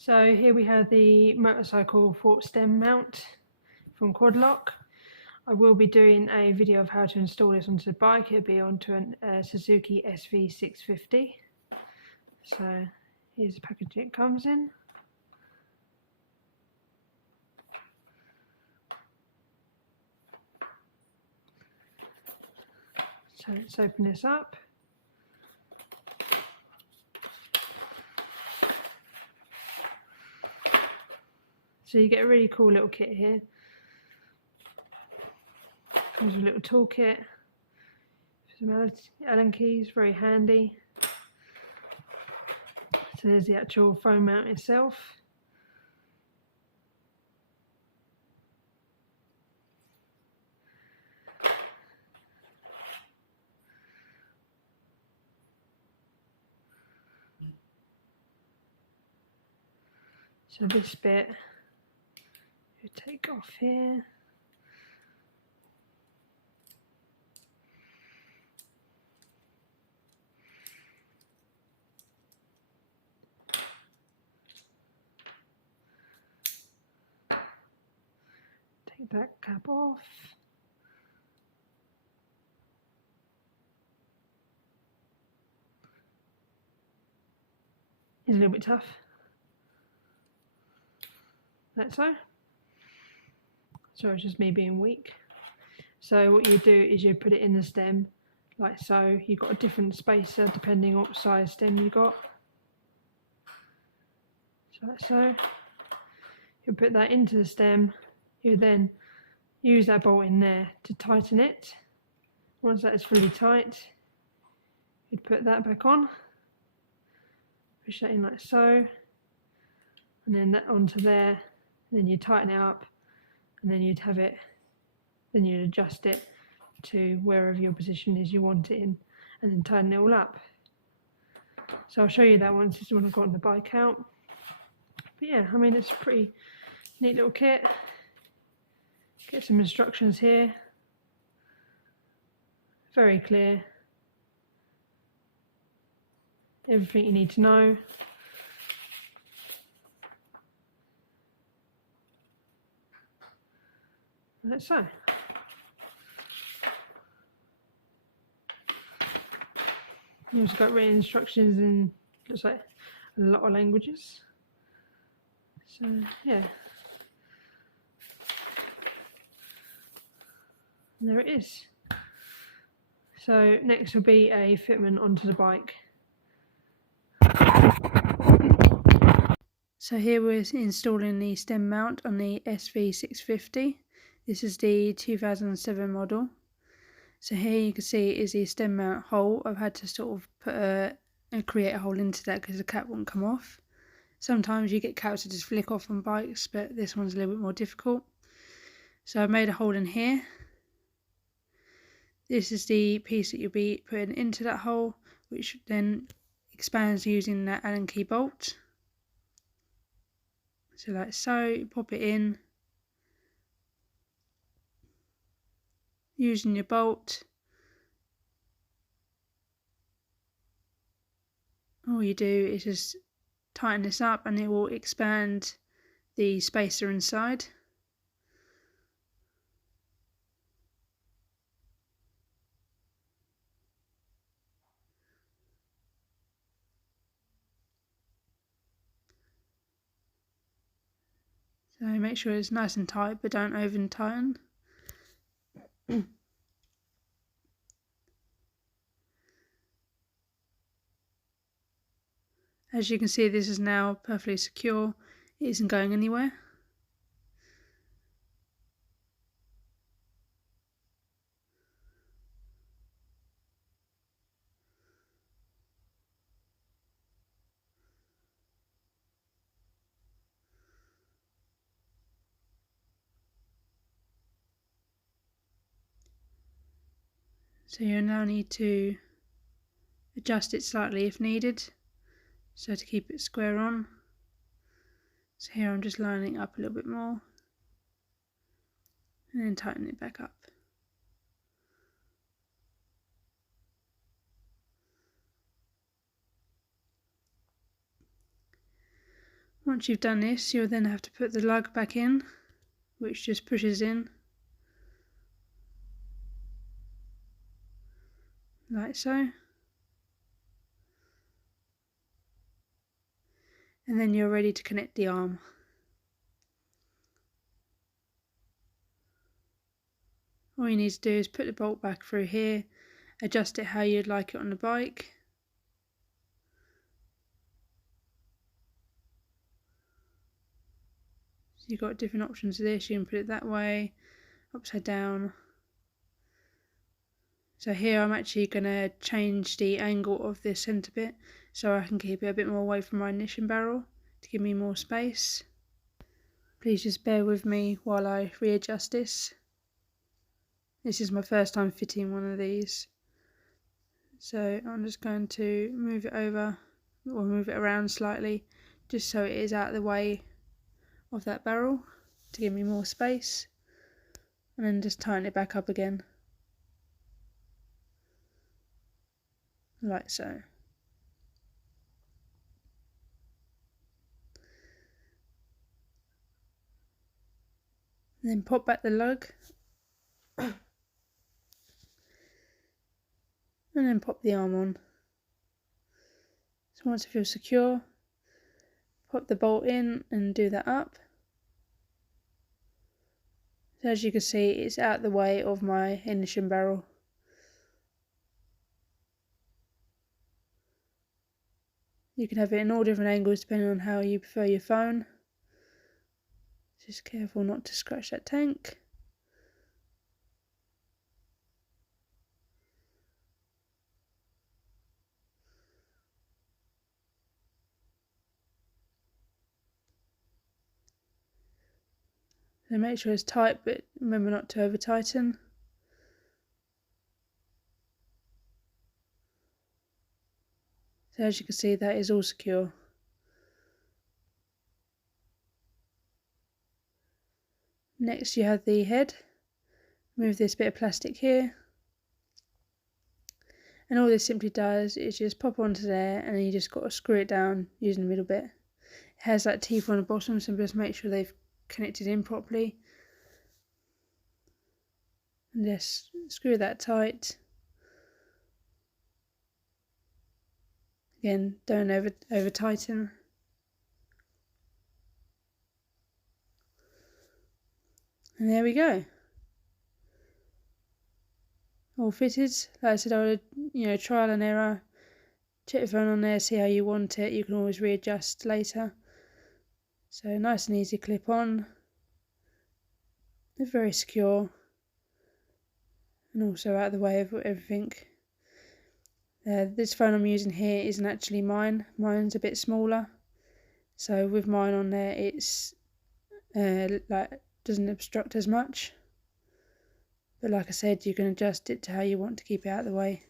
So here we have the motorcycle fork stem mount from Quadlock. I will be doing a video of how to install this onto the bike. It'll be onto a Suzuki sv650. So here's the package it comes in. So let's open this up. So you get a really cool little kit here. Comes with a little toolkit, some Allen keys, very handy. So there's the actual foam mount itself. So this bit you take off here. Take that cap off. It's a little bit tough. Like so. Sorry, it's just me being weak. So what you do is you put it in the stem, like so. You've got a different spacer depending on what size stem you got. So like so. You put that into the stem. You then use that bolt in there to tighten it. Once that is fully tight, you'd put that back on. Push that in like so. And then that onto there. And then you tighten it up. And then you'd have it, then you'd adjust it to wherever your position is you want it in, and then tighten it all up. So I'll show you that once when I've gotten the bike out. But yeah, I mean, it's a pretty neat little kit. Get some instructions here. Very clear. Everything you need to know. Like so. You've also got written instructions in, looks like, a lot of languages. So yeah. And there it is. So next will be a fitment onto the bike. So here we're installing the stem mount on the sv650. This is the 2007 model. So here you can see is the stem mount hole. I've had to sort of put create a hole into that because the cap won't come off. Sometimes you get caps that just flick off on bikes, but this one's a little bit more difficult. So I've made a hole in here. This is the piece that you'll be putting into that hole, which then expands using that Allen key bolt. So like so, you pop it in. Using your bolt, all you do is just tighten this up and it will expand the spacer inside. So make sure it's nice and tight, but don't over tighten. As you can see, this is now perfectly secure. It isn't going anywhere. So you'll now need to adjust it slightly if needed, so to keep it square on. So here I'm just lining it up a little bit more and then tighten it back up. Once you've done this, you'll then have to put the lug back in, which just pushes in like so. And then you're ready to connect the arm. All you need to do is put the bolt back through here, adjust it how you'd like it on the bike. So you've got different options of this. You can put it that way, upside down. So here I'm actually going to change the angle of this centre bit so I can keep it a bit more away from my ignition barrel to give me more space. Please just bear with me while I readjust this. This is my first time fitting one of these. So I'm just going to move it over, or move it around slightly, just so it is out of the way of that barrel to give me more space. And then just tighten it back up again. Like so. And then pop back the lug. And then pop the arm on. So once it feels secure, pop the bolt in and do that up. So as you can see, it's out the way of my ignition barrel. You can have it in all different angles depending on how you prefer your phone. Just careful not to scratch that tank. So make sure it's tight, but remember not to over tighten. So as you can see, that is all secure. Next you have the head. Move this bit of plastic here. And all this simply does is just pop onto there, and then you just got to screw it down using the middle bit. It has that teeth on the bottom, so just make sure they've connected in properly. And just screw that tight. Again, don't over tighten. And there we go. All fitted. Like I said, I would, trial and error. Check your phone on there, see how you want it. You can always readjust later. So nice and easy clip on. They're very secure. And also out of the way of everything. This phone I'm using here isn't actually mine. Mine's a bit smaller. So with mine on there, it's doesn't obstruct as much. But like I said, you can adjust it to how you want to keep it out of the way.